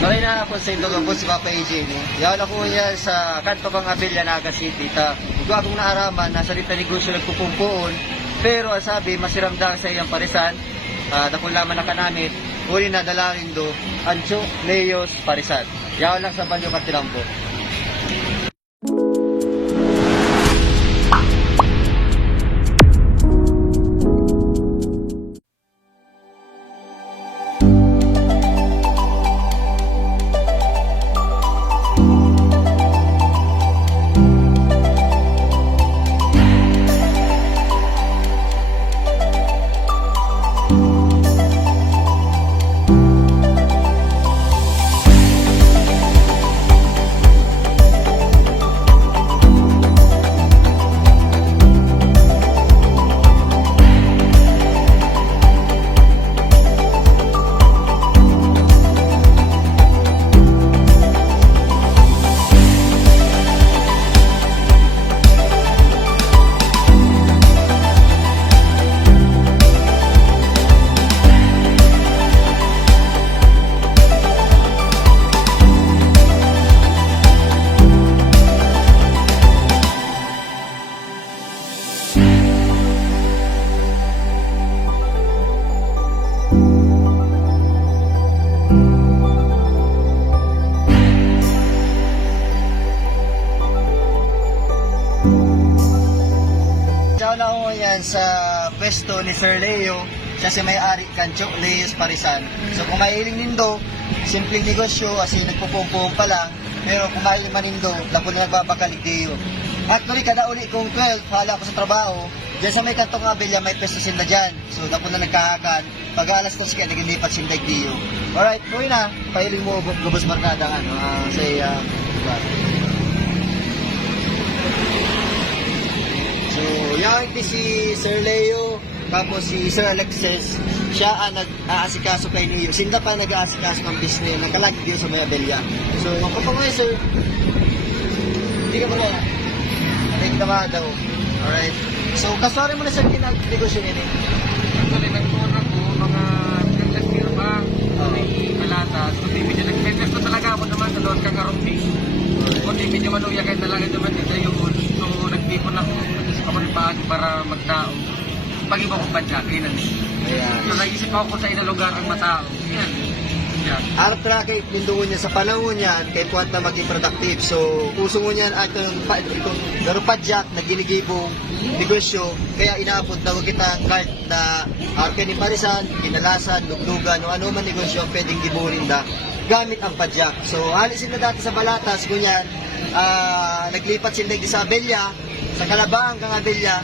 Maray na ako sa ito po si Papa AJ. Yawan ako niya sa kanto kang Abella, Naga City. Ito akong naaraman, nasa rita negosyo nagpupumpuon. Pero ang sabi, masiramdang sa iyang parisan. Dakong laman na kanamit, uli na dalangin do, Ancho Leos Parisan. Yawan lang sa Banyo Katilambo. Siya na ako yan sa pwesto ni Sir Leo. Siya si may-ari Ancho Leos Parisan. So kung mahiling nindo, simpleng negosyo kasi nagpupumpong pa lang. Pero kung mahiling manindo, tapos na nagbabakalik diyo. Actually, kada uli kong 12, hala ako sa trabaho. Diyan sa may kantong Abella, may pwesto sinda dyan. So tapos na nagkahakan. Pag alas 2 kaya nagilipat sinda diyo. Alright, tuloy na. Pahiling mo gubos markada diba? So, yan si Sir Leo, tapos si Sir Alexis, siya ang nag-aasikaso kay Leo. Sinda pa nag-aasikaso ng business, nakalag din sa may Abella. So, magpapangoy, sir. Hindi ka ba na? Hindi ka ba daw? Alright. So, kasari mo na sir kinag-negosyo nito. Actually, nagpunan ako mga gaglas firma, may kalatas, kundi medyo nag-test na talaga ako naman sa doon kang arumpi. Kundi medyo manuya kahit talaga naman dito yung so nagtipon ako, nag-isip ako ng bago para magtao. Pag-iba kong badyakin. Ayan. So naisip ako sa ilang lugar ang matao. Yan. Yan. Arap na kay lindungon niya sa panahon niyan, kay puwat na maging productive. So, puso mo niyan at itong garupadyak na ginigibong negosyo, kaya inaapod na kita ang card na arke ni Parisan, kinalasan, luglugan, o ano man negosyo ang pwedeng gibuhin da gamit ang padyak. So, alisin na dati sa Balatas, kunyan, naglipat sila sa Abella, sa Calabang kang Abella,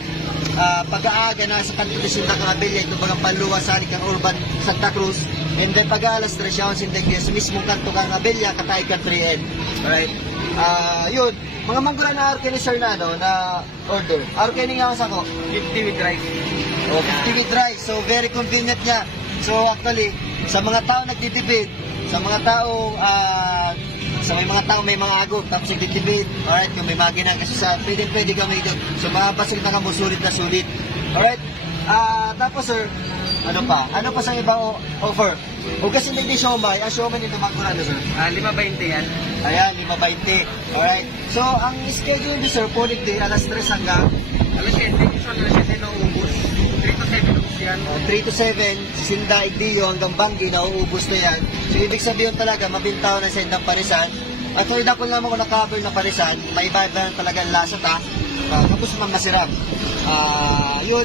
pag-aaga na sa kanto sinda kang Abella, ito bagang paluwasan kang Urban Santa Cruz, and then pag-aalas 3 siya ang sindag sa mismong kanto kang Abella, katay ka 3N. Alright? Yun, mga manggura na arke ni sir na, na order. Arke ni nga ako, 50 with rice. o 50 with rice, so very convenient niya. So actually, sa mga tao nagtitipid, sa mga tao may mga tao may mga agok tapos nagtitipid, alright, kung may magina kasi sa pwede kami doon, so mapasok na kamo sulit na sulit. Alright, tapos sir, ano pa sa ibang offer? O kasi hindi siomay, ang siomay nito magkurano sir? 5.20 yan. Ayan, 5.20. Alright, so ang schedule nito sir, pulit din alas 3 hanggang Alas 7, usual alas 7 na ubus. 3 to 7 ubus yan. 3 to 7, Sinda Igdio hanggang Banggi, nauubos na yan. So, ibig sabihin talaga, mabintaw na sa Sindang Parisan. At kung ko naman kung nakaboy na Parisan, may iba na talaga ang lasa ta. Tapos naman masirap. Yun.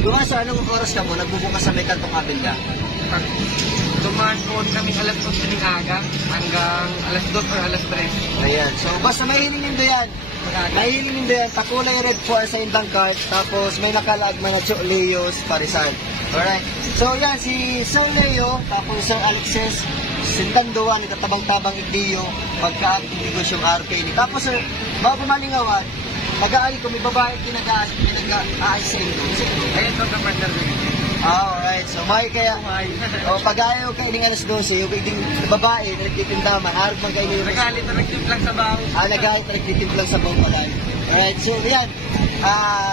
Doon sa anong oras ka mo, nagbubukas sa may kantong Abella? Tumaon kami alas 8 ng aga hanggang alas 2 or alas 3. Ayan. So, basta mahiling nindo yan. Mahiling nindo yan. Takulay red for sa indang card. Tapos may nakalag na Ancho Leos Parisan. Alright. So, yan. Si Sir Leo, tapos Sir Alexis, Sintanduan, itatabang-tabang Igdio, pagka-acting negosyong RK ni. Tapos, sir, bago malingawan, nag-aali ko, may babae pinag-aayos sa inyo. Ayun ito ang partner ko. Alright. So, may kaya, o pag-ayaw ka ining alas 12, yung iting babae, nagtitindaman, harap man kayo yung Nagalit na nagtimplang sa baho. nagalit na nagtitimplang sa buong palay. Alright, so yan.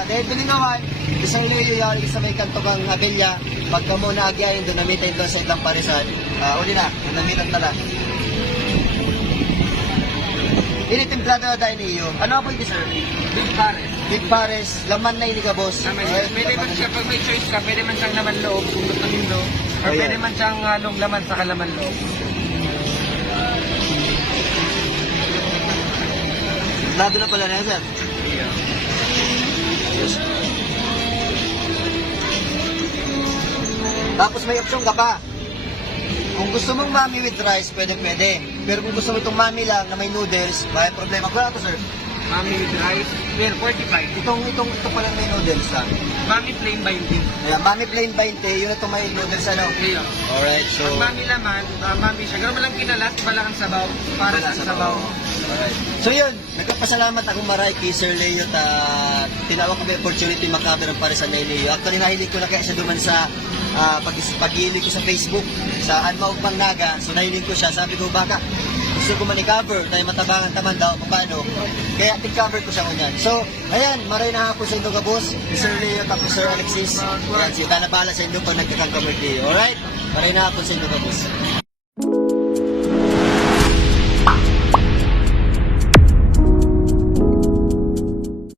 Dahil tulingawan, isang Leo yan, sa may kanto kang Abella, pagka mo naagyayin doon, namitin doon sa Sindang Parisan, Uli na, namilat na lang. Initimplado na dahil niyo. Ano po ito, sir? Big Pares. Big Pares, laman na ini ka, boss. Pwede man siya, pag may choice ka, pwede man siyang laman loob, kung gusto nindo. Or Ayan. pwede man siyang halong laman sa kalaman loob. Lado na pala na yan, sir. Yes. Tapos may option ka pa. Kung gusto mong mami with rice, pwede. Pero kung gusto mo itong mami lang na may noodles, may problema. Kaya ito, sir. Mami with rice, well, 45. Ito pala may noodles, ha. Mami plain binding. Ayan, mami plain 20, yun ito may noodles, ano. Ayan. Alright, so... Ang mami laman, mami siya. Gano'n mo lang kinalas, balang ang sabaw. Para sa sabaw. Alright. So yun, nagpapasalamat akong maray kay Sir Leo tinawag kami opportunity makaber ang Pares sa Leo. Actually, nahilig ko na kaya siya duman sa pag-ilig ko sa Facebook, sa Anmaug Mangnaga. So nahilig ko siya, sabi ko baka gusto ko man-cover, tayo matabangan taman daw, paano. Kaya i-cover ko siya ngunyan. So, ayan, maray na ako sa Indoga Boss, Sir Leo, tapos Sir Alexis. Ayan, si Tanabala sa Indo pag nagkakang-cover kayo. Alright? Maray na ako sa Indoga Boss.